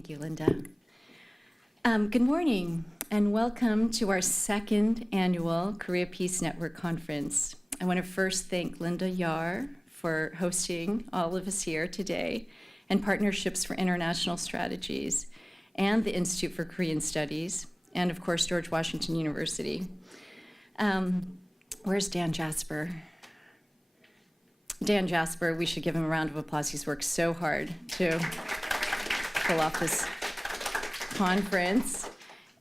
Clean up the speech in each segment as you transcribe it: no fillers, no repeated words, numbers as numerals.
Thank you, Linda. Good morning, and welcome to our second annual Korea Peace Network Conference. I want to first thank Linda Yar for hosting all of us here today, and Partnerships for International Strategies, and the Institute for Korean Studies, and of course, George Washington University. Where's Dan Jasper? Dan Jasper, we should give him a round of applause. He's worked so hard to pull off this conference.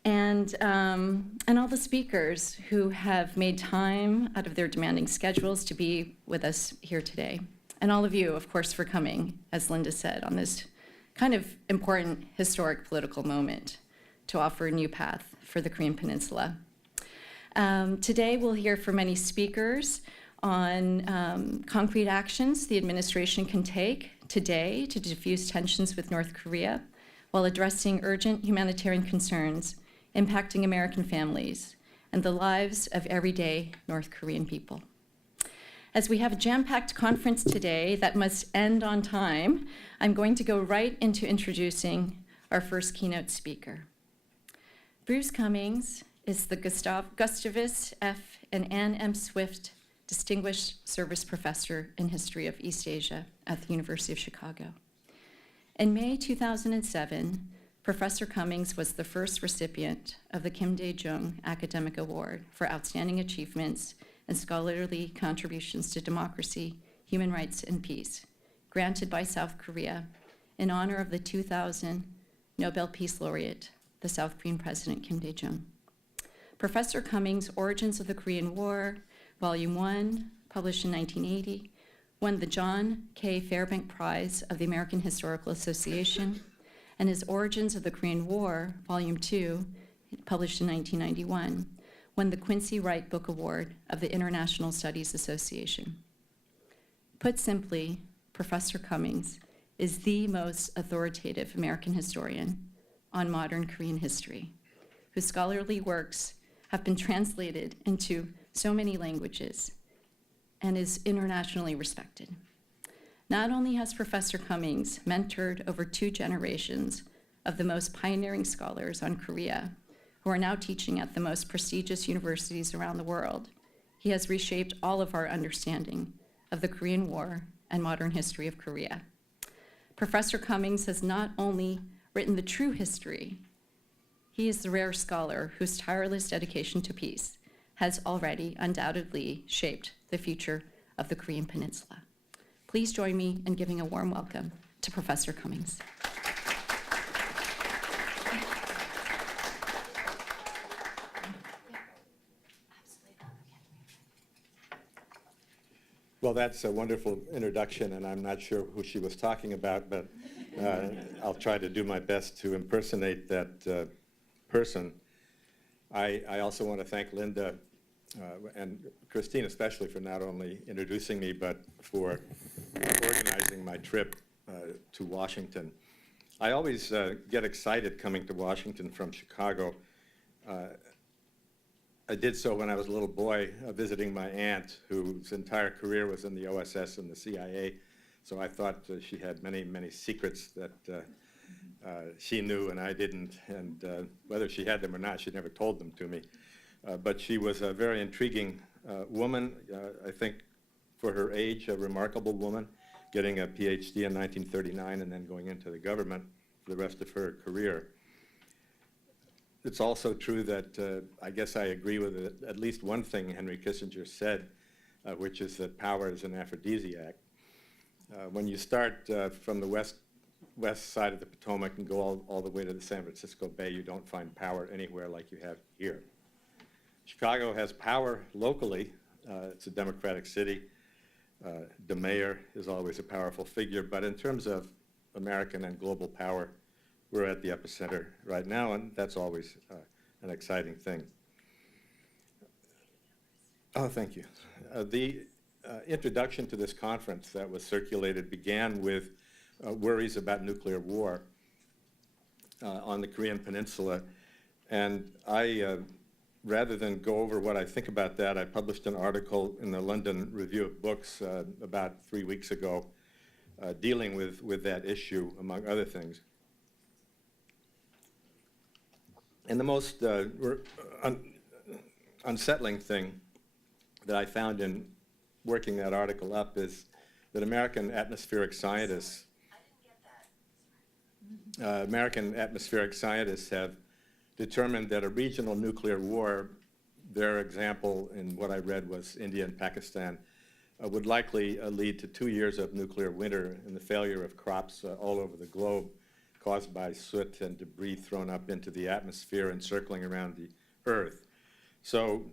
And all the speakers who have made time out of their demanding schedules to be with us here today. And all of you, of course, for coming, as Linda said, on this kind of important historic political moment to offer a new path for the Korean Peninsula. Today, we'll hear from many speakers on concrete actions the administration can take today to diffuse tensions with North Korea while addressing urgent humanitarian concerns impacting American families and the lives of everyday North Korean people. As we have a jam-packed conference today that must end on time, I'm going to go right into introducing our first keynote speaker. Bruce Cumings is the Gustavus F. and Anne M. Swift Distinguished Service Professor in History of East Asia at the University of Chicago. In May 2007, Professor Cumings was the first recipient of the Kim Dae-jung Academic Award for Outstanding Achievements and Scholarly Contributions to Democracy, Human Rights, and Peace, granted by South Korea in honor of the 2000 Nobel Peace Laureate, the South Korean President Kim Dae-jung. Professor Cumings' Origins of the Korean War, Volume 1, published in 1980, won the John K. Fairbank Prize of the American Historical Association, and his Origins of the Korean War, Volume 2, published in 1991, won the Quincy Wright Book Award of the International Studies Association. Put simply, Professor Cumings is the most authoritative American historian on modern Korean history, whose scholarly works have been translated into so many languages and is internationally respected. Not only has Professor Cumings mentored over 2 generations of the most pioneering scholars on Korea, who are now teaching at the most prestigious universities around the world, he has reshaped all of our understanding of the Korean War and modern history of Korea. Professor Cumings has not only written the true history, he is the rare scholar whose tireless dedication to peace has already undoubtedly shaped the future of the Korean Peninsula. Please join me in giving a warm welcome to Professor Cumings. Well, that's a wonderful introduction, and I'm not sure who she was talking about, but I'll try to do my best to impersonate that person. I also want to thank Linda and Christine especially for not only introducing me, but for organizing my trip to Washington. I always get excited coming to Washington from Chicago. I did so when I was a little boy visiting my aunt, whose entire career was in the OSS and the CIA. So I thought she had many, many secrets that she knew and I didn't. And whether she had them or not, she never told them to me. But she was a very intriguing woman, I think for her age, a remarkable woman, getting a PhD in 1939 and then going into the government for the rest of her career. It's also true that I guess I agree with at least one thing Henry Kissinger said, which is that power is an aphrodisiac. When you start from the west side of the Potomac and go all the way to the San Francisco Bay, you don't find power anywhere like you have here. Chicago has power locally. It's a democratic city. The mayor is always a powerful figure, but in terms of American and global power, we're at the epicenter right now, and that's always an exciting thing. Oh, thank you. The introduction to this conference that was circulated began with worries about nuclear war on the Korean Peninsula, and I rather than go over what I think about that, I published an article in the London Review of Books about 3 weeks ago dealing with that issue, among other things. And the most unsettling thing that I found in working that article up is that American atmospheric scientists have determined that a regional nuclear war, their example in what I read was India and Pakistan, would likely lead to 2 years of nuclear winter and the failure of crops all over the globe caused by soot and debris thrown up into the atmosphere and circling around the Earth. So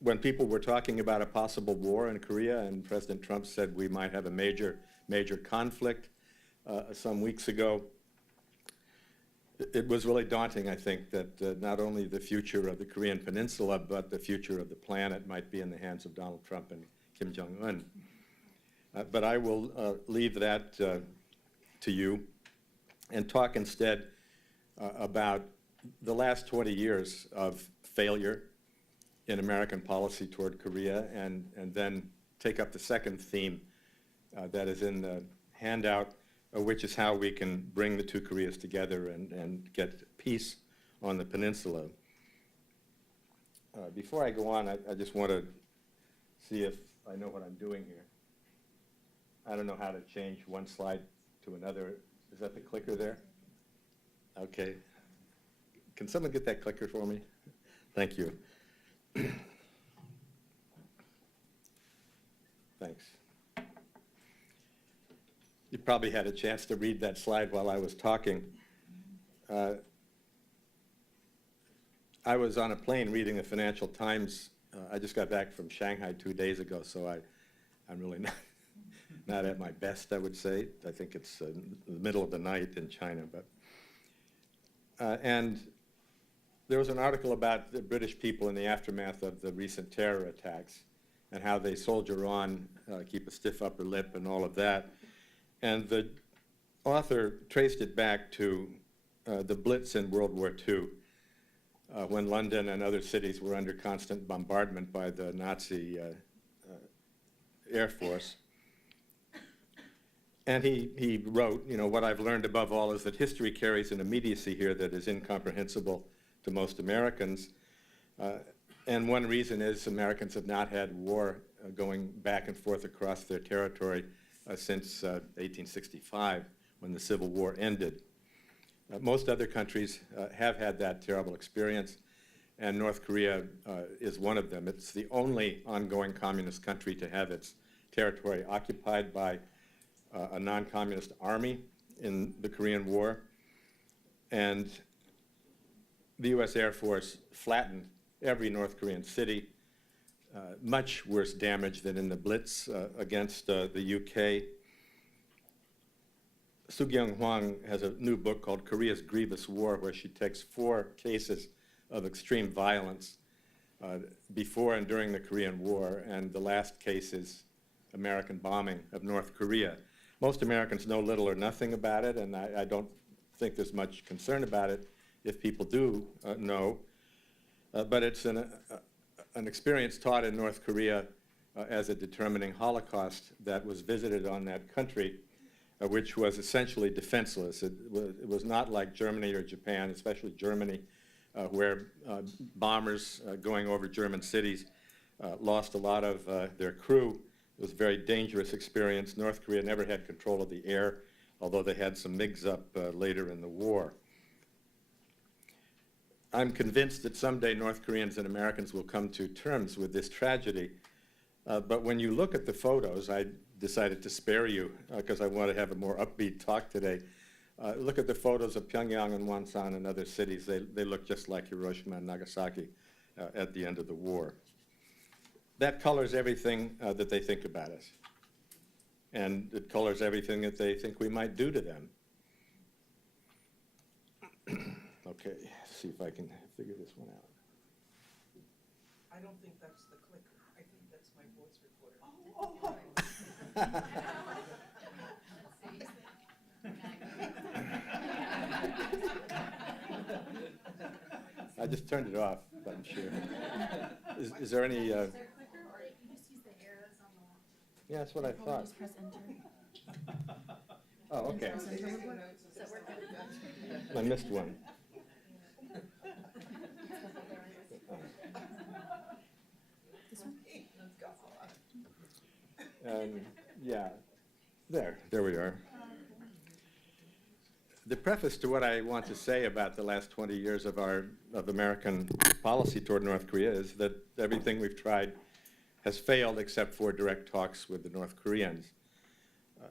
when people were talking about a possible war in Korea and President Trump said we might have a major conflict some weeks ago, it was really daunting, I think, that not only the future of the Korean Peninsula, but the future of the planet might be in the hands of Donald Trump and Kim Jong-un. But I will leave that to you and talk instead about the last 20 years of failure in American policy toward Korea, and then take up the second theme that is in the handout, which is how we can bring the two Koreas together and get peace on the peninsula. Before I go on, I just want to see if I know what I'm doing here. I don't know how to change one slide to another. Is that the clicker there? Okay. Can someone get that clicker for me? Thank you. Thanks. You probably had a chance to read that slide while I was talking. I was on a plane reading the Financial Times. I just got back from Shanghai 2 days ago, so I'm really not at my best, I would say. I think it's the middle of the night in China. And there was an article about the British people in the aftermath of the recent terror attacks and how they soldier on, keep a stiff upper lip and all of that. And the author traced it back to the Blitz in World War II, when London and other cities were under constant bombardment by the Nazi Air Force. And he wrote, what I've learned above all is that history carries an immediacy here that is incomprehensible to most Americans. And one reason is Americans have not had war going back and forth across their territory since 1865, when the Civil War ended. Most other countries have had that terrible experience, and North Korea is one of them. It's the only ongoing communist country to have its territory occupied by a non-communist army in the Korean War. And the US Air Force flattened every North Korean city, much worse damage than in the Blitz against the UK. Soo-Kyung Hwang has a new book called Korea's Grievous War, where she takes 4 cases of extreme violence before and during the Korean War, and the last case is American bombing of North Korea. Most Americans know little or nothing about it, and I don't think there's much concern about it if people do know. But it's an experience taught in North Korea as a determining Holocaust that was visited on that country, which was essentially defenseless. It was not like Germany or Japan, especially Germany, where bombers going over German cities lost a lot of their crew. It was a very dangerous experience. North Korea never had control of the air, although they had some MiGs up later in the war. I'm convinced that someday North Koreans and Americans will come to terms with this tragedy. But when you look at the photos, I decided to spare you because I want to have a more upbeat talk today. Look at the photos of Pyongyang and Wonsan and other cities. They look just like Hiroshima and Nagasaki at the end of the war. That colors everything that they think about us. And it colors everything that they think we might do to them. Okay, see if I can figure this one out. I don't think that's the clicker. I think that's my voice recorder. I just turned it off, but I'm sure. Is there any... Is there a clicker, or you just use the arrows on the left? Yeah, that's what I thought. Just press enter. Oh, okay. Press enter would work. Does that work? I missed one. And yeah, there we are. The preface to what I want to say about the last 20 years of American policy toward North Korea is that everything we've tried has failed except for direct talks with the North Koreans.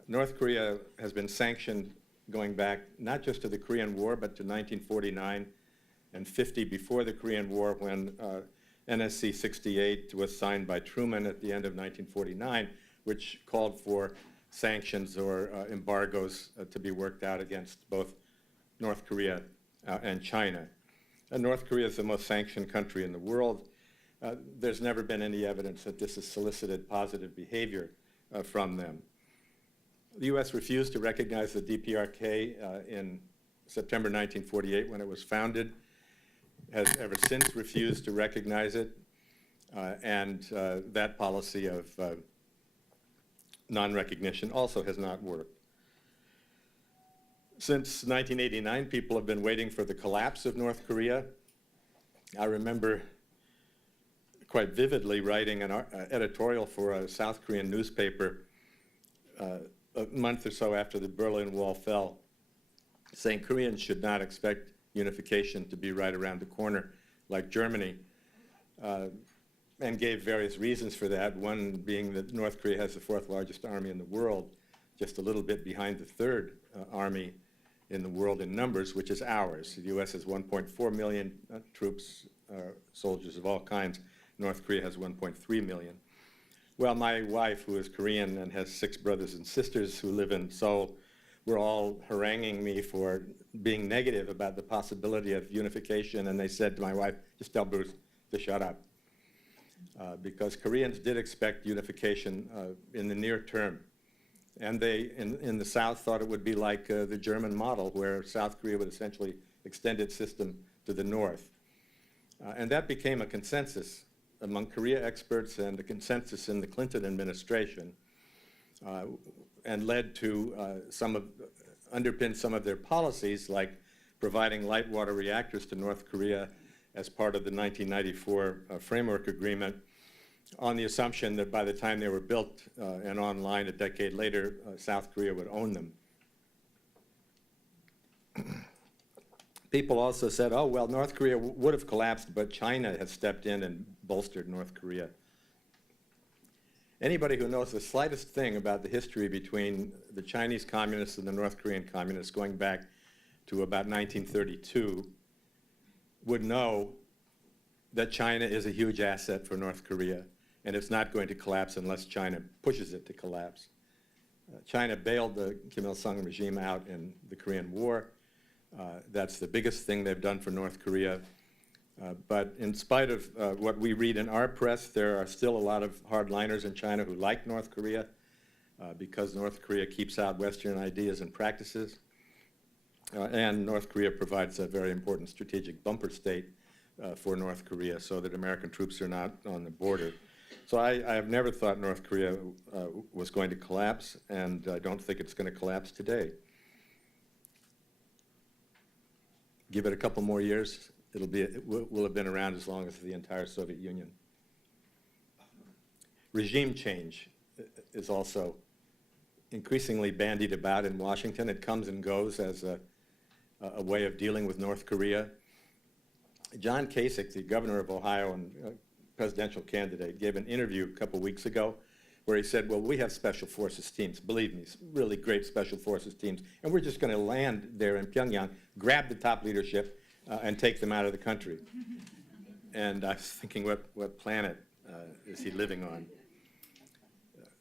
North Korea has been sanctioned going back not just to the Korean War, but to 1949 and 50 before the Korean War, when NSC 68 was signed by Truman at the end of 1949, which called for sanctions or embargoes to be worked out against both North Korea and China. And North Korea is the most sanctioned country in the world. There's never been any evidence that this has solicited positive behavior from them. The U.S. refused to recognize the DPRK in September 1948 when it was founded, has ever since refused to recognize it, and that policy of non-recognition also has not worked. Since 1989, people have been waiting for the collapse of North Korea. I remember quite vividly writing an editorial for a South Korean newspaper a month or so after the Berlin Wall fell, saying Koreans should not expect unification to be right around the corner like Germany, and gave various reasons for that, one being that North Korea has the fourth largest army in the world, just a little bit behind the third army in the world in numbers, which is ours. The U.S. has 1.4 million troops, soldiers of all kinds. North Korea has 1.3 million. Well, my wife, who is Korean and has 6 brothers and sisters who live in Seoul, were all haranguing me for being negative about the possibility of unification, and they said to my wife, just tell Bruce to shut up. Because Koreans did expect unification in the near term. And they, in the South, thought it would be like the German model, where South Korea would essentially extend its system to the north. And that became a consensus among Korea experts and a consensus in the Clinton administration, and led to underpinned some of their policies, like providing light water reactors to North Korea as part of the 1994 framework agreement, on the assumption that by the time they were built and online a decade later, South Korea would own them. People also said, oh, well, North Korea would have collapsed, but China has stepped in and bolstered North Korea. Anybody who knows the slightest thing about the history between the Chinese communists and the North Korean communists going back to about 1932 would know that China is a huge asset for North Korea, and it's not going to collapse unless China pushes it to collapse. China bailed the Kim Il-sung regime out in the Korean War. That's the biggest thing they've done for North Korea. But in spite of what we read in our press, there are still a lot of hardliners in China who like North Korea because North Korea keeps out Western ideas and practices. And North Korea provides a very important strategic bumper state for North Korea so that American troops are not on the border. So I have never thought North Korea was going to collapse, and I don't think it's going to collapse today. Give it a couple more years, it will have been around as long as the entire Soviet Union. Regime change is also increasingly bandied about in Washington. It comes and goes as a way of dealing with North Korea. John Kasich, the governor of Ohio and presidential candidate, gave an interview a couple weeks ago where he said, well, we have special forces teams, believe me, really great special forces teams, and we're just going to land there in Pyongyang, grab the top leadership, and take them out of the country. And I was thinking, what planet is he living on?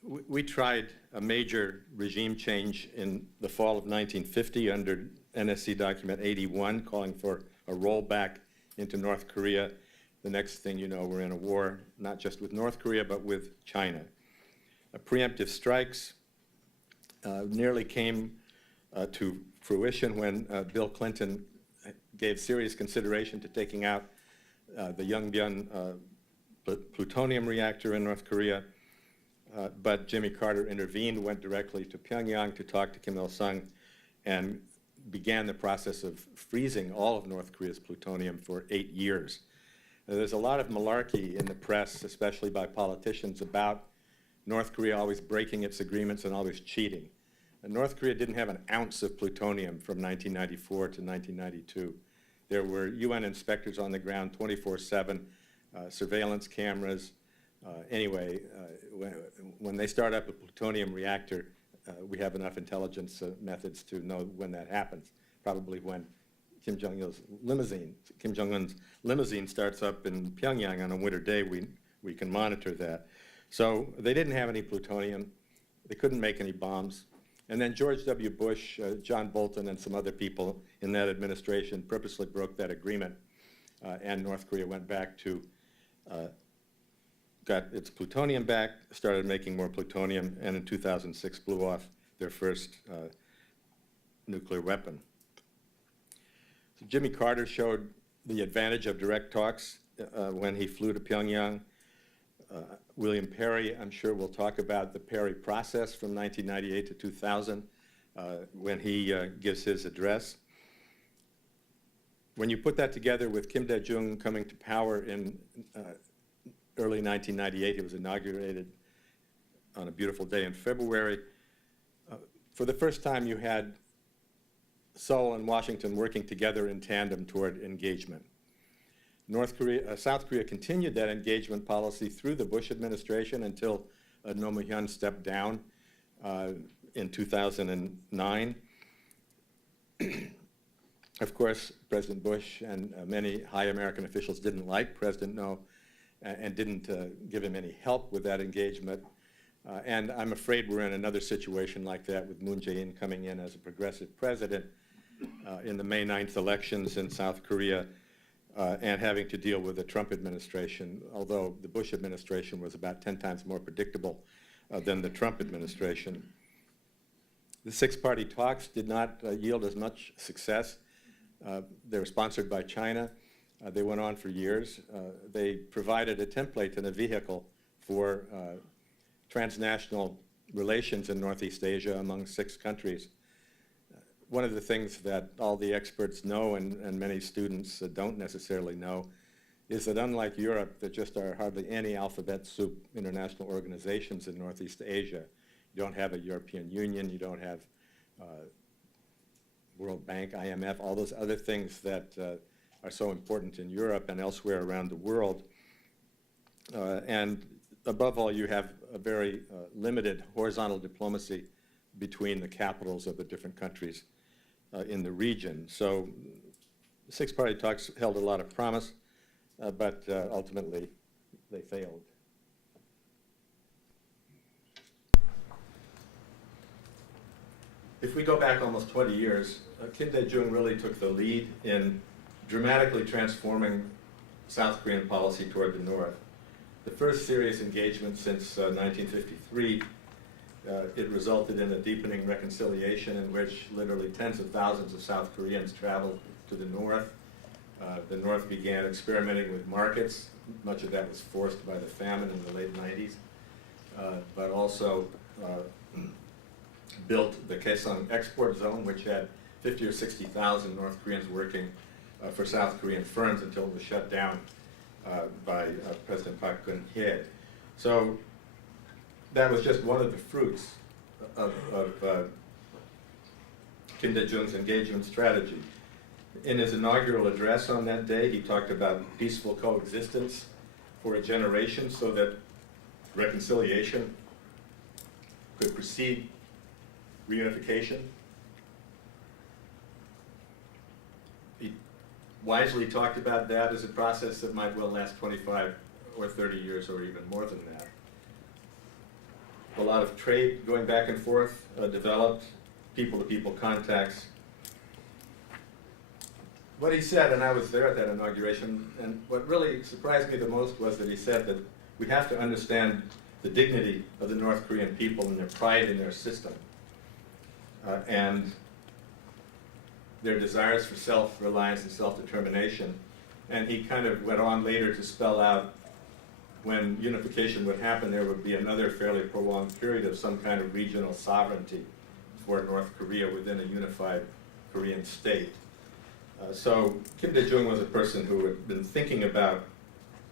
We tried a major regime change in the fall of 1950 under NSC Document 81, calling for a rollback into North Korea. The next thing you know, we're in a war, not just with North Korea, but with China. Preemptive strikes nearly came to fruition when Bill Clinton gave serious consideration to taking out the Yongbyon plutonium reactor in North Korea. But Jimmy Carter intervened, went directly to Pyongyang to talk to Kim Il-sung, and began the process of freezing all of North Korea's plutonium for 8 years. Now, there's a lot of malarkey in the press, especially by politicians, about North Korea always breaking its agreements and always cheating. And North Korea didn't have an ounce of plutonium from 1994 to 1992. There were UN inspectors on the ground 24/7, surveillance cameras. Anyway, when they start up a plutonium reactor, we have enough intelligence methods to know when that happens. Probably when Kim Jong-un's limousine starts up in Pyongyang on a winter day, we can monitor that. So they didn't have any plutonium. They couldn't make any bombs. And then George W. Bush, John Bolton, and some other people in that administration purposely broke that agreement, and North Korea went back to, got its plutonium back, started making more plutonium, and in 2006 blew off their first nuclear weapon. So Jimmy Carter showed the advantage of direct talks when he flew to Pyongyang. William Perry, I'm sure, will talk about the Perry process from 1998 to 2000 when he gives his address. When you put that together with Kim Tae Joon coming to power in early 1998, he was inaugurated on a beautiful day in February. For the first time, you had Seoul and Washington working together in tandem toward engagement. South Korea continued that engagement policy through the Bush administration until Roh Moo-hyun stepped down in 2009. Of course, President Bush and many high American officials didn't like President Roh and didn't give him any help with that engagement. And I'm afraid we're in another situation like that with Moon Jae-in coming in as a progressive president in the May 9th elections in South Korea. And having to deal with the Trump administration, although the Bush administration was about 10 times more predictable than the Trump administration. The six-party talks did not yield as much success. They were sponsored by China. They went on for years. They provided a template and a vehicle for transnational relations in Northeast Asia among 6 countries. One of the things that all the experts know and many students don't necessarily know is that unlike Europe, there just are hardly any alphabet soup international organizations in Northeast Asia. You don't have a European Union, you don't have World Bank, IMF, all those other things that are so important in Europe and elsewhere around the world. And above all, you have a very limited horizontal diplomacy between the capitals of the different countries in the region. So the six-party talks held a lot of promise, but ultimately they failed. If we go back almost 20 years, Kim Tae Joon really took the lead in dramatically transforming South Korean policy toward the north. The first serious engagement since 1953, it resulted in a deepening reconciliation in which literally tens of thousands of South Koreans traveled to the north. The north began experimenting with markets. Much of that was forced by the famine in the late 90s, but also built the Kaesong export zone, which had 50 or 60,000 North Koreans working for South Korean firms until it was shut down by President Park Geun-hye. So that was just one of the fruits of Kim Tae Joon's engagement strategy. In his inaugural address on that day, he talked about peaceful coexistence for a generation so that reconciliation could precede reunification. He wisely talked about that as a process that might well last 25 or 30 years or even more than that. A lot of trade going back and forth developed, people-to-people contacts. What he said, and I was there at that inauguration, and what really surprised me the most was that he said that we have to understand the dignity of the North Korean people and their pride in their system, and their desires for self-reliance and self-determination. And he kind of went on later to spell out when unification would happen, there would be another fairly prolonged period of some kind of regional sovereignty for North Korea within a unified Korean state. So Kim Tae Joon was a person who had been thinking about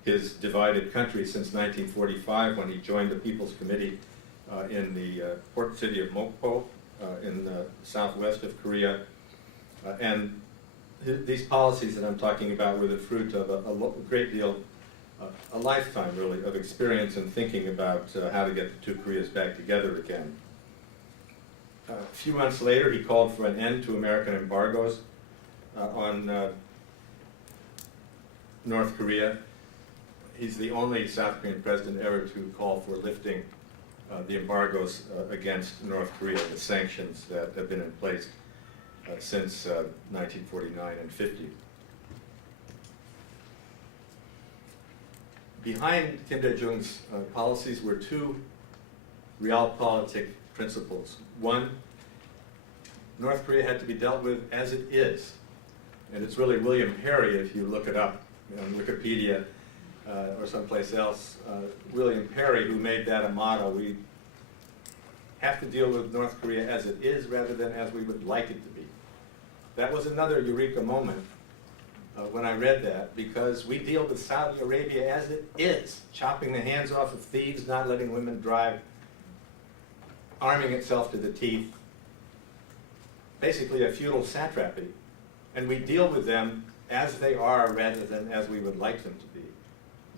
his divided country since 1945 when he joined the People's Committee in the port city of Mokpo in the southwest of Korea. And these policies that I'm talking about were the fruit of a great deal, a lifetime really, of experience in thinking about how to get the two Koreas back together again. A few months later, he called for an end to American embargoes on North Korea. He's the only South Korean president ever to call for lifting the embargoes against North Korea, the sanctions that have been in place since 1949 and 50. Behind Kim Dae-jung's policies were two realpolitik principles. One, North Korea had to be dealt with as it is. And it's really William Perry, if you look it up on Wikipedia or someplace else, William Perry, who made that a motto. We have to deal with North Korea as it is rather than as we would like it to be. That was another eureka moment when I read that, because we deal with Saudi Arabia as it is, chopping the hands off of thieves, not letting women drive, arming itself to the teeth, basically a feudal satrapy. And we deal with them as they are rather than as we would like them to be.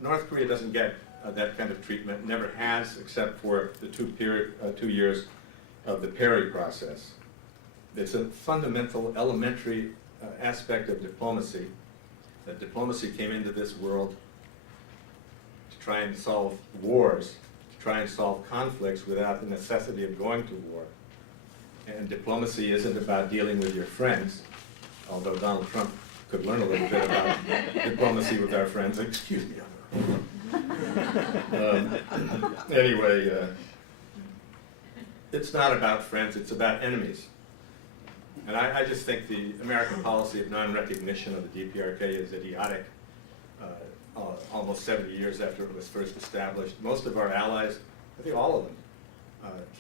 North Korea doesn't get that kind of treatment, never has, except for the 2 years of the Perry process. It's a fundamental, elementary aspect of diplomacy, that diplomacy came into this world to try and solve wars, to try and solve conflicts without the necessity of going to war. And diplomacy isn't about dealing with your friends, although Donald Trump could learn a little bit about diplomacy with our friends. Excuse me. Anyway, it's not about friends, it's about enemies. And I just think the American policy of non-recognition of the DPRK is idiotic. Almost 70 years after it was first established, most of our allies, I think all of them,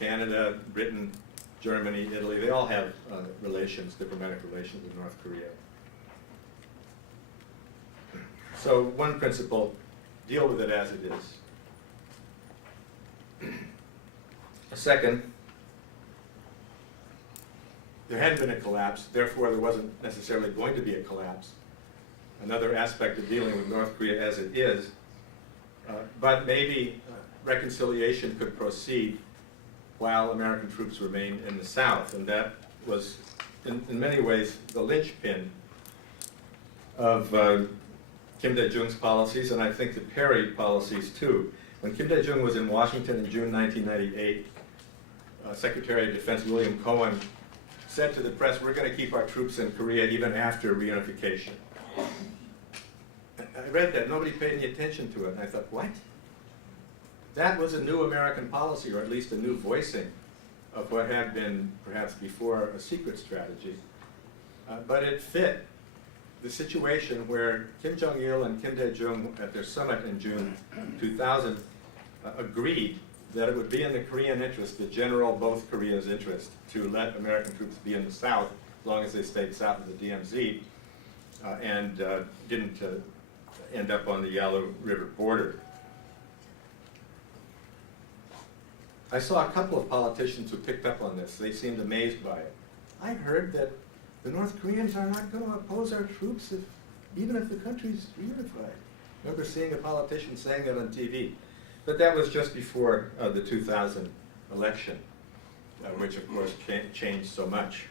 Canada, Britain, Germany, Italy, they all have relations, diplomatic relations with North Korea. So one principle, deal with it as it is. A second, there hadn't been a collapse, therefore there wasn't necessarily going to be a collapse. Another aspect of dealing with North Korea as it is, but maybe reconciliation could proceed while American troops remained in the South, and that was in many ways the linchpin of Kim Dae-jung's policies, and I think the Perry policies too. When Kim Dae-jung was in Washington in June 1998, Secretary of Defense William Cohen said to the press, we're going to keep our troops in Korea even after reunification. I read that, nobody paid any attention to it, and I thought, what? That was a new American policy, or at least a new voicing of what had been, perhaps before, a secret strategy. But it fit the situation where Kim Jong-il and Kim Dae-jung at their summit in June 2000 agreed that it would be in the Korean interest, the general both Koreas' interest, to let American troops be in the South as long as they stayed south of the DMZ and didn't end up on the Yalu River border. I saw a couple of politicians who picked up on this. They seemed amazed by it. I heard that the North Koreans are not going to oppose our troops even if the country's reunified. I remember seeing a politician saying that on TV. But that was just before the 2000 election, which of course changed so much.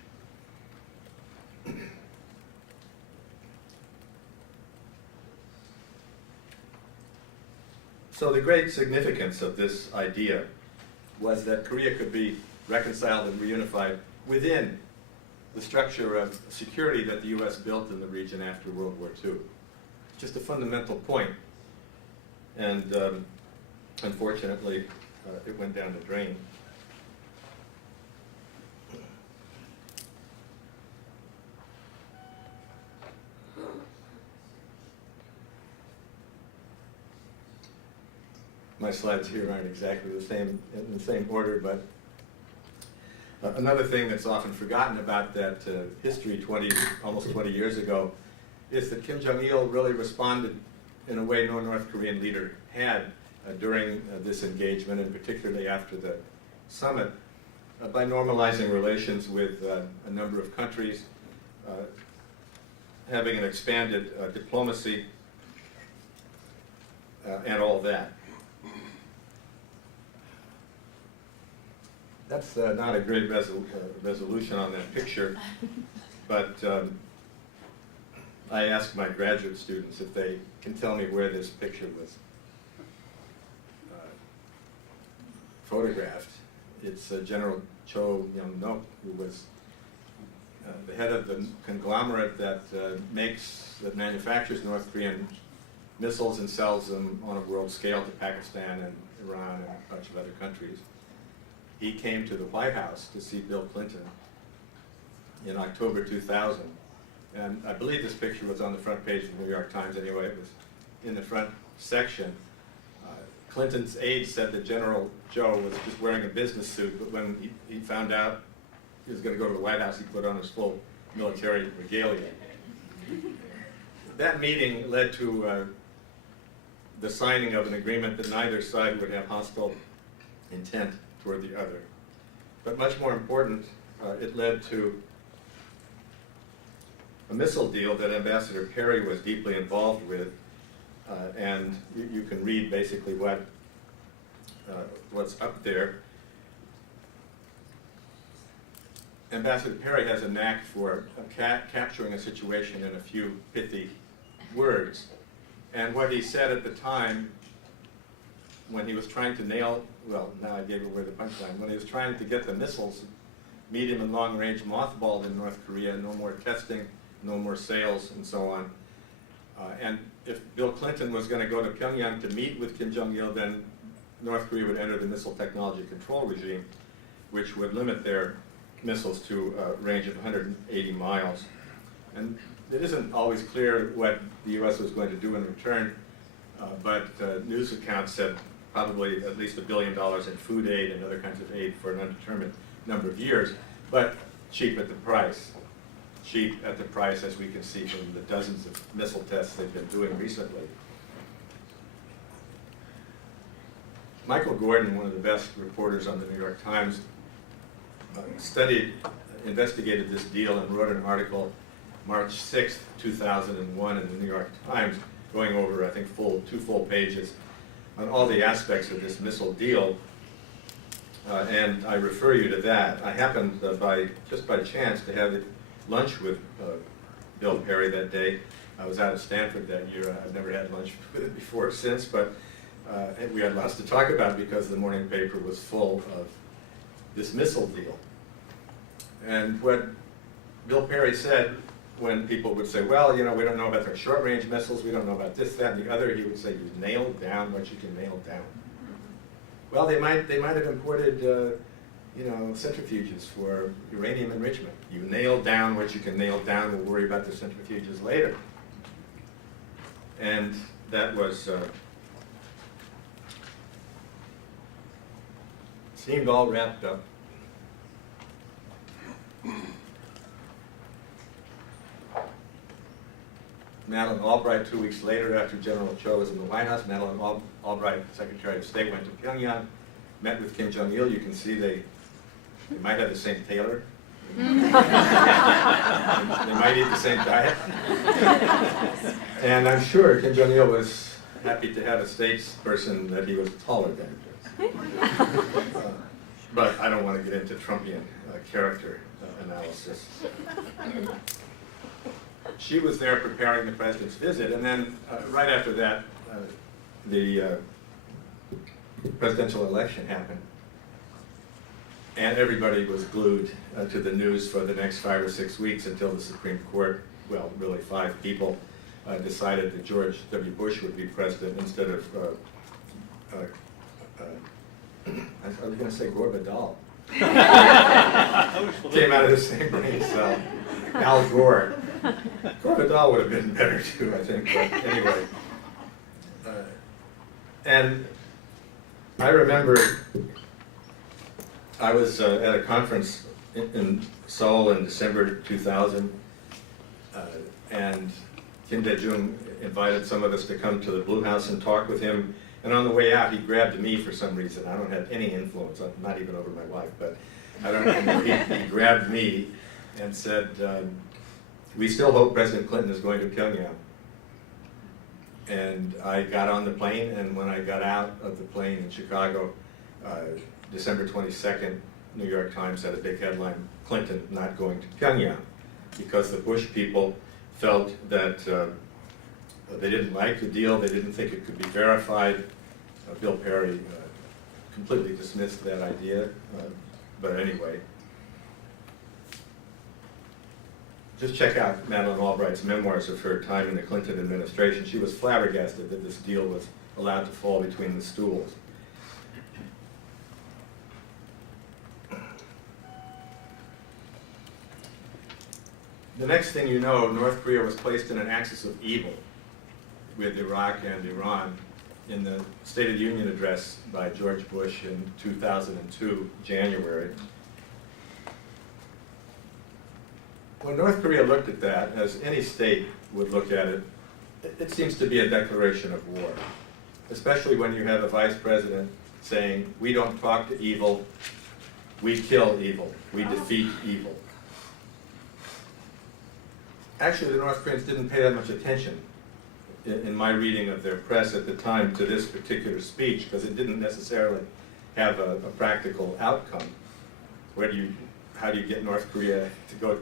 So the great significance of this idea was that Korea could be reconciled and reunified within the structure of security that the U.S. built in the region after World War II. Just a fundamental point. And unfortunately, it went down the drain. My slides here aren't exactly the same, in the same order, but another thing that's often forgotten about that history almost 20 years ago is that Kim Jong-il really responded in a way no North Korean leader had during this engagement, and particularly after the summit, by normalizing relations with a number of countries, having an expanded diplomacy, and all that. That's not a great resolution on that picture, but I asked my graduate students if they can tell me where this picture was photographed. It's General Cho Young Nam, who was the head of the conglomerate that manufactures North Korean missiles and sells them on a world scale to Pakistan and Iran and a bunch of other countries. He came to the White House to see Bill Clinton in October 2000. And I believe this picture was on the front page of the New York Times anyway. It was in the front section. Clinton's aide said that General Joe was just wearing a business suit, but when he found out he was going to go to the White House, he put on his full military regalia. That meeting led to the signing of an agreement that neither side would have hostile intent toward the other. But much more important, it led to a missile deal that Ambassador Perry was deeply involved with, and you can read basically what's up there. Ambassador Perry has a knack for capturing a situation in a few pithy words. And what he said at the time, when he was trying to nail, well, now I gave away the punchline, when he was trying to get the missiles, medium and long range, mothballed in North Korea, no more testing, no more sales, and so on. And if Bill Clinton was going to go to Pyongyang to meet with Kim Jong-il, then North Korea would enter the missile technology control regime, which would limit their missiles to a range of 180 miles. And it isn't always clear what the U.S. was going to do in return, but news accounts said probably at least $1 billion in food aid and other kinds of aid for an undetermined number of years, but cheap at the price. Cheap at the price, as we can see from the dozens of missile tests they've been doing recently. Michael Gordon, one of the best reporters on the New York Times, investigated this deal and wrote an article March 6th, 2001 in the New York Times, going over, I think, two full pages on all the aspects of this missile deal. And I refer you to that. I happened, just by chance, to have lunch with Bill Perry that day. I was out of Stanford that year. I've never had lunch with him before or since, but we had lots to talk about because the morning paper was full of this missile deal. And what Bill Perry said when people would say, well, you know, we don't know about their short-range missiles, we don't know about this, that, and the other, he would say, you nailed down what you can nail down. Well, they might have imported centrifuges for uranium enrichment. You nail down what you can nail down, we'll worry about the centrifuges later. And that was, seemed all wrapped up. Madeleine Albright, 2 weeks later, after General Cho was in the White House, Madeleine Albright, Secretary of State, went to Pyongyang, met with Kim Jong-il. You can see they might have the same tailor. They might eat the same diet. And I'm sure Kim Jong-il was happy to have a statesperson that he was taller than. But I don't want to get into Trumpian character analysis. She was there preparing the president's visit, and then right after that, the presidential election happened. And everybody was glued to the news for the next 5 or 6 weeks until the Supreme Court, well, really 5 people, decided that George W. Bush would be president instead of, I was going to say Gore Vidal. Came out of the same brain cell. Al Gore. Gore Vidal would have been better too, I think, but anyway. And I remember I was at a conference in Seoul in December 2000, and Tae Joon invited some of us to come to the Blue House and talk with him. And on the way out, he grabbed me for some reason. I don't have any influence, not even over my wife, but I don't know. He grabbed me and said, we still hope President Clinton is going to Pyongyang. And I got on the plane, and when I got out of the plane in Chicago, December 22nd, New York Times had a big headline, Clinton not going to Pyongyang, because the Bush people felt that they didn't like the deal, they didn't think it could be verified. Bill Perry completely dismissed that idea, but anyway. Just check out Madeleine Albright's memoirs of her time in the Clinton administration. She was flabbergasted that this deal was allowed to fall between the stools. The next thing you know, North Korea was placed in an axis of evil with Iraq and Iran in the State of the Union address by George Bush in 2002, January. When North Korea looked at that, as any state would look at it, it seems to be a declaration of war, especially when you have a vice president saying, we don't talk to evil, we kill evil, we defeat evil. Actually, the North Koreans didn't pay that much attention in my reading of their press at the time to this particular speech, because it didn't necessarily have a practical outcome. How do you get North Korea to go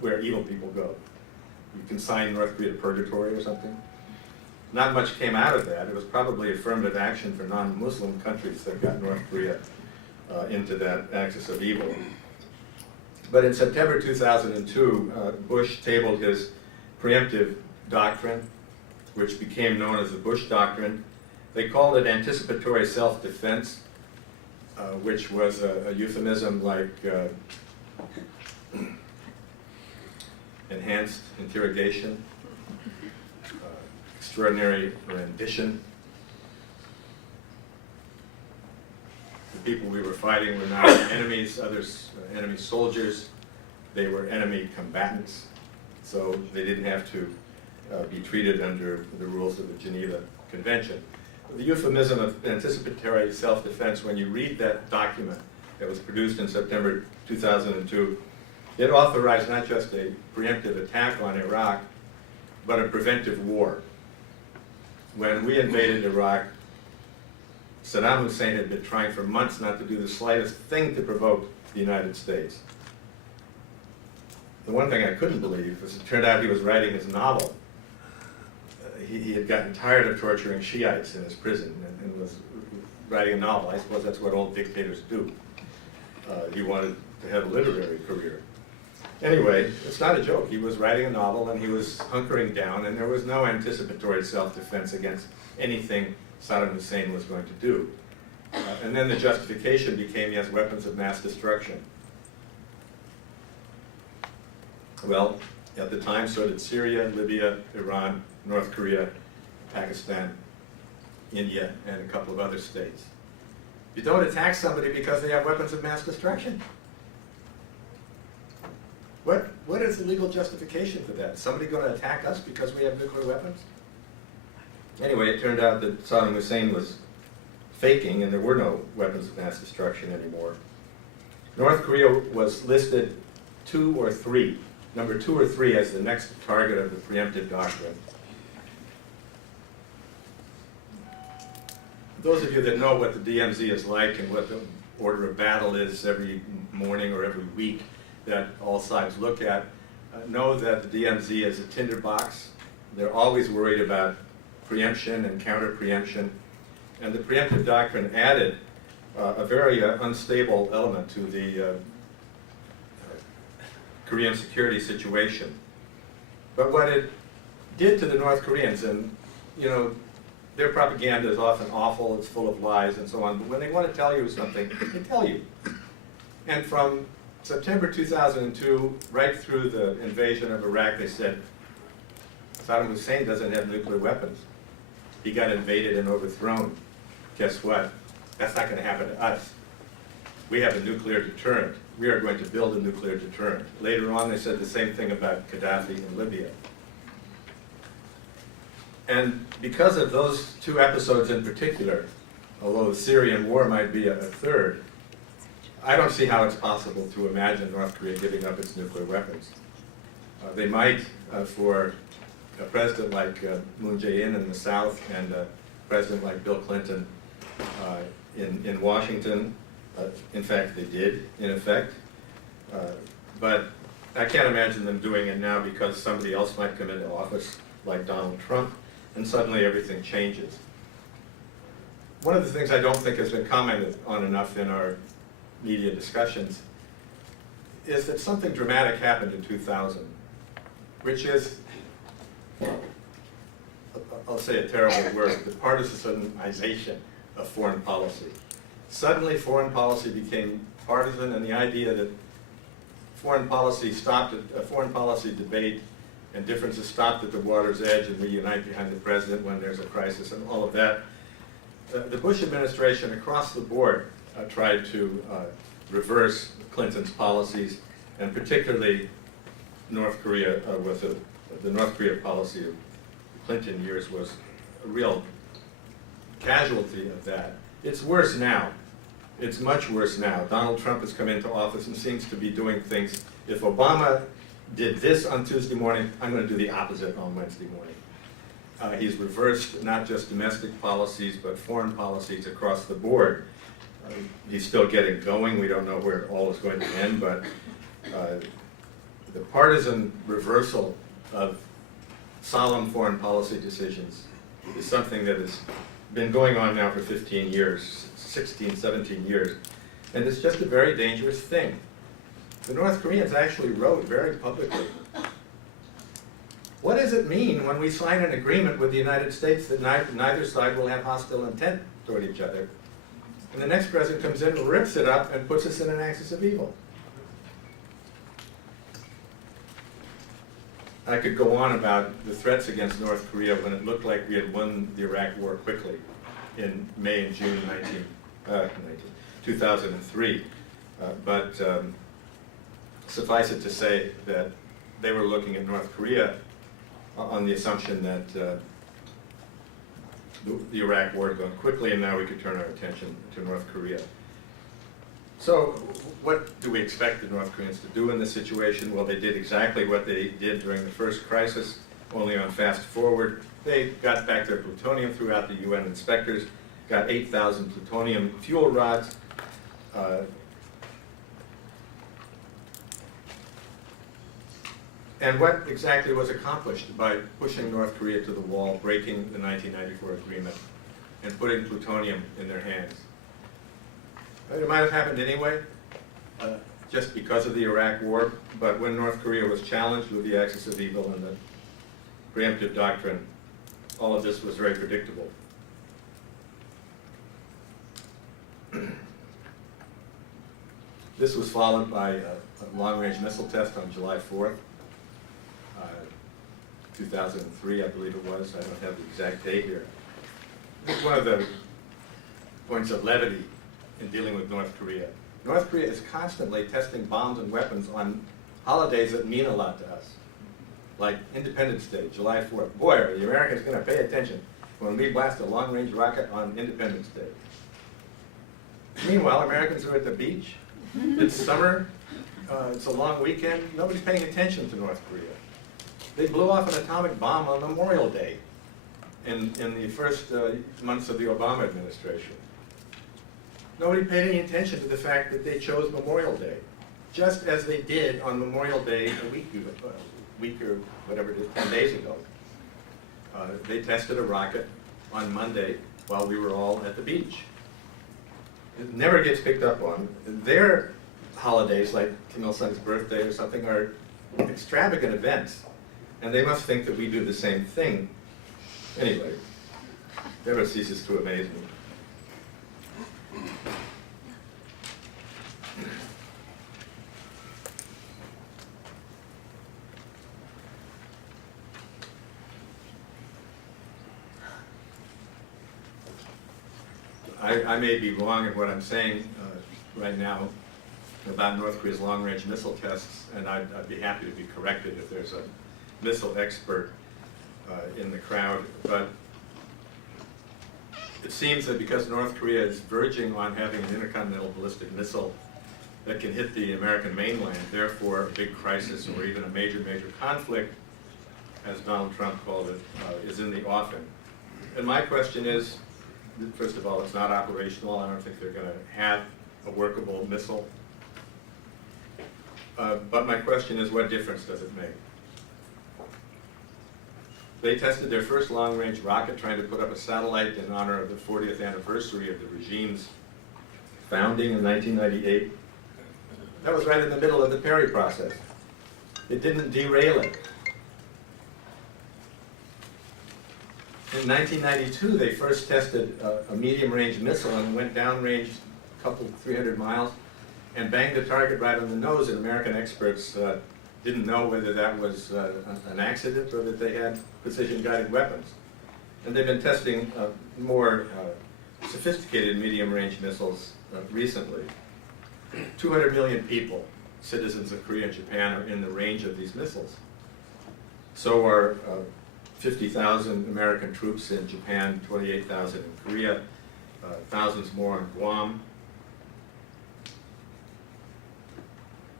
where evil people go? You consign North Korea to purgatory or something? Not much came out of that. It was probably affirmative action for non-Muslim countries that got North Korea into that axis of evil. But in September 2002, Bush tabled his Preemptive Doctrine, which became known as the Bush Doctrine. They called it anticipatory self-defense, which was a euphemism like enhanced interrogation, extraordinary rendition. The people we were fighting were not enemies, others enemy soldiers. They were enemy combatants, so they didn't have to be treated under the rules of the Geneva Convention. The euphemism of anticipatory self-defense, when you read that document that was produced in September 2002, it authorized not just a preemptive attack on Iraq, but a preventive war. When we invaded Iraq, Saddam Hussein had been trying for months not to do the slightest thing to provoke the United States. The one thing I couldn't believe was it turned out he was writing his novel. He had gotten tired of torturing Shiites in his prison and was writing a novel. I suppose that's what all dictators do. He wanted to have a literary career. Anyway, it's not a joke. He was writing a novel and he was hunkering down, and there was no anticipatory self-defense against anything Saddam Hussein was going to do. And then the justification became he has weapons of mass destruction. Well, at the time, so did Syria, Libya, Iran, North Korea, Pakistan, India, and a couple of other states. You don't attack somebody because they have weapons of mass destruction. What is the legal justification for that? Is somebody going to attack us because we have nuclear weapons? Anyway, it turned out that Saddam Hussein was faking and there were no weapons of mass destruction anymore. North Korea was listed number 2 or 3 as the next target of the Preemptive Doctrine. Those of you that know what the DMZ is like and what the order of battle is every morning or every week that all sides look at, know that the DMZ is a tinderbox. They're always worried about preemption and counter-preemption. And the Preemptive Doctrine added a very unstable element to the Korean security situation. But what it did to the North Koreans, and you know, their propaganda is often awful, it's full of lies and so on, but when they want to tell you something, they tell you. And from September 2002, right through the invasion of Iraq, they said, Saddam Hussein doesn't have nuclear weapons. He got invaded and overthrown. Guess what? That's not going to happen to us. We have a nuclear deterrent. We are going to build a nuclear deterrent. Later on, they said the same thing about Gaddafi in Libya. And because of those two episodes in particular, although the Syrian war might be a third, I don't see how it's possible to imagine North Korea giving up its nuclear weapons. They might for a president like Moon Jae-in in the South and a president like Bill Clinton in Washington. In fact, they did, in effect. But I can't imagine them doing it now because somebody else might come into office, like Donald Trump, and suddenly everything changes. One of the things I don't think has been commented on enough in our media discussions is that something dramatic happened in 2000, which is, I'll say a terrible word, the partisanization of foreign policy. Suddenly foreign policy became partisan, and the idea that foreign policy debate and differences stopped at the water's edge and we unite behind the president when there's a crisis and all of that. The Bush administration across the board tried to reverse Clinton's policies, and particularly North Korea the North Korea policy of the Clinton years was a real casualty of that. It's worse now. It's much worse now. Donald Trump has come into office and seems to be doing things. If Obama did this on Tuesday morning, I'm going to do the opposite on Wednesday morning. He's reversed not just domestic policies, but foreign policies across the board. He's still getting going. We don't know where it all is going to end, but the partisan reversal of solemn foreign policy decisions is something that has been going on now for 15 years, 16, 17 years, and it's just a very dangerous thing. The North Koreans actually wrote very publicly, what does it mean when we sign an agreement with the United States that neither side will have hostile intent toward each other? And the next president comes in, rips it up, and puts us in an axis of evil. I could go on about the threats against North Korea when it looked like we had won the Iraq war quickly in May and June 2003. But suffice it to say that they were looking at North Korea on the assumption that the Iraq war had gone quickly and now we could turn our attention to North Korea. So what do we expect the North Koreans to do in this situation? Well, they did exactly what they did during the first crisis, only on fast forward. They got back their plutonium throughout the UN inspectors, got 8,000 plutonium fuel rods. And what exactly was accomplished by pushing North Korea to the wall, breaking the 1994 agreement, and putting plutonium in their hands? It might have happened anyway, just because of the Iraq war, but when North Korea was challenged with the axis of evil and the Preemptive Doctrine, all of this was very predictable. This was followed by a long-range missile test on July 4th, 2003, I believe it was. I don't have the exact date here. This is one of the points of levity in dealing with North Korea. North Korea is constantly testing bombs and weapons on holidays that mean a lot to us, like Independence Day, July 4th. Boy, are the Americans going to pay attention when we blast a long-range rocket on Independence Day. Meanwhile, Americans are at the beach. It's summer. It's a long weekend. Nobody's paying attention to North Korea. They blew off an atomic bomb on Memorial Day in the first months of the Obama administration. Nobody paid any attention to the fact that they chose Memorial Day, just as they did on Memorial Day a week or whatever it is, 10 days ago. They tested a rocket on Monday while we were all at the beach. It never gets picked up on. Their holidays, like Kim Il-sung's birthday or something, are extravagant events, and they must think that we do the same thing. Anyway, never ceases to amaze me. I may be wrong in what I'm saying right now about North Korea's long-range missile tests, and I'd be happy to be corrected if there's a missile expert in the crowd, but it seems that because North Korea is verging on having an intercontinental ballistic missile that can hit the American mainland, therefore a big crisis or even a major conflict, as Donald Trump called it, is in the offing. And my question is, first of all, it's not operational. I don't think they're going to have a workable missile. But my question is, what difference does it make? They tested their first long-range rocket trying to put up a satellite in honor of the 40th anniversary of the regime's founding in 1998. That was right in the middle of the Perry process. It didn't derail it. In 1992, they first tested a medium-range missile and went downrange a couple, 300 miles, and banged the target right on the nose, and American experts didn't know whether that was an accident or that they had precision-guided weapons. And they've been testing more sophisticated medium-range missiles recently. 200 million people, citizens of Korea and Japan, are in the range of these missiles. So are 50,000 American troops in Japan, 28,000 in Korea, thousands more in Guam.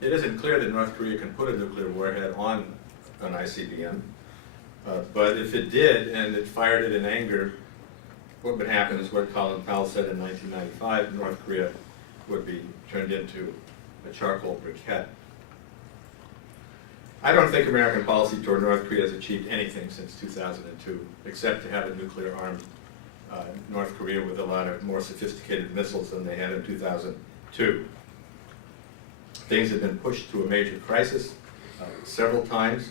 It isn't clear that North Korea can put a nuclear warhead on an ICBM, but if it did and it fired it in anger, what would happen is what Colin Powell said in 1995, North Korea would be turned into a charcoal briquette. I don't think American policy toward North Korea has achieved anything since 2002, except to have a nuclear-armed North Korea with a lot of more sophisticated missiles than they had in 2002. Things have been pushed to a major crisis several times,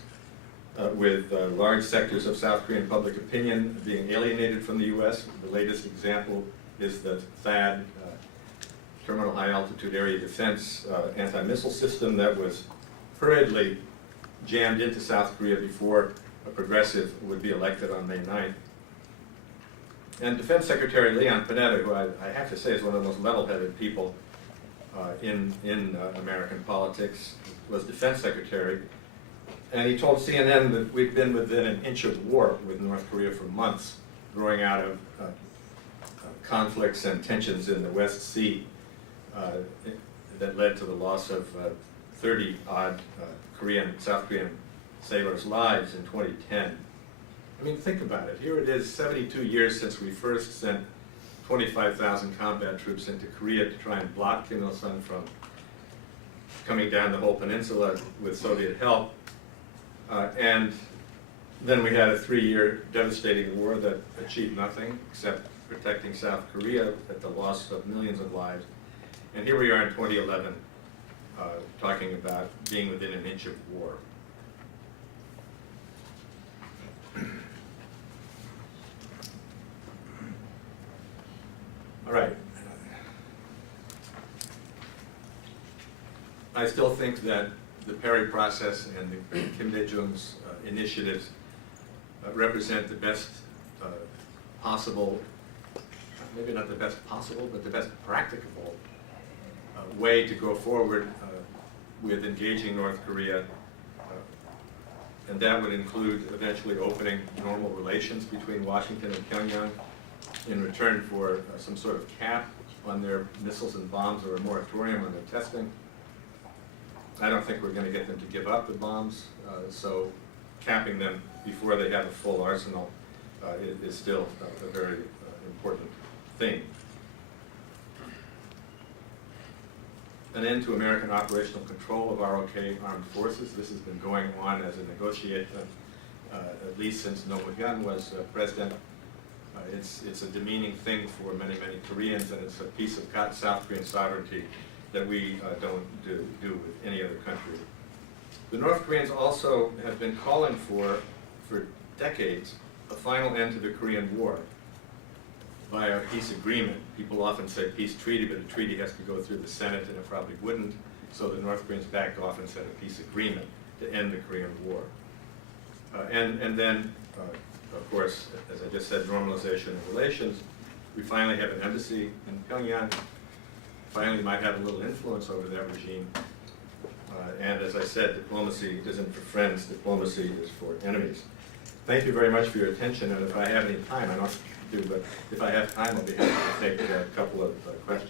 with large sectors of South Korean public opinion being alienated from the U.S. The latest example is the THAAD, Terminal High Altitude Area Defense anti-missile system that was hurriedly jammed into South Korea before a progressive would be elected on May 9th. And Defense Secretary Leon Panetta, who I have to say is one of the most level-headed people in American politics, was Defense Secretary, and he told CNN that we've been within an inch of war with North Korea for months, growing out of conflicts and tensions in the West Sea that led to the loss of 30-odd South Korean sailors' lives in 2010. I mean, think about it. Here it is, 72 years since we first sent 25,000 combat troops into Korea to try and block Kim Il-sung from coming down the whole peninsula with Soviet help. And then we had a 3-year devastating war that achieved nothing except protecting South Korea at the loss of millions of lives. And here we are in 2011 talking about being within an inch of war. All right. I still think that the Perry process and the Kim Dae-jung's initiatives represent the best possible, maybe not the best possible, but the best practicable way to go forward with engaging North Korea. And that would include eventually opening normal relations between Washington and Pyongyang in return for some sort of cap on their missiles and bombs or a moratorium on their testing. I don't think we're going to get them to give up the bombs, so capping them before they have a full arsenal is still a very important thing. An end to American operational control of ROK armed forces. This has been going on as a negotiation at least since No Gun was president. It's a demeaning thing for many Koreans, and it's a piece of South Korean sovereignty that we don't do with any other country. The North Koreans also have been calling for decades, a final end to the Korean War by a peace agreement. People often say peace treaty, but a treaty has to go through the Senate, and it probably wouldn't. So the North Koreans backed off and said a peace agreement to end the Korean War. And then, of course, as I just said, normalization of relations. We finally have an embassy in Pyongyang. Finally might have a little influence over that regime. And as I said, diplomacy isn't for friends, diplomacy is for enemies. Thank you very much for your attention, and if I have any time, I don't do, but if I have time, I'll be happy to take a couple of questions.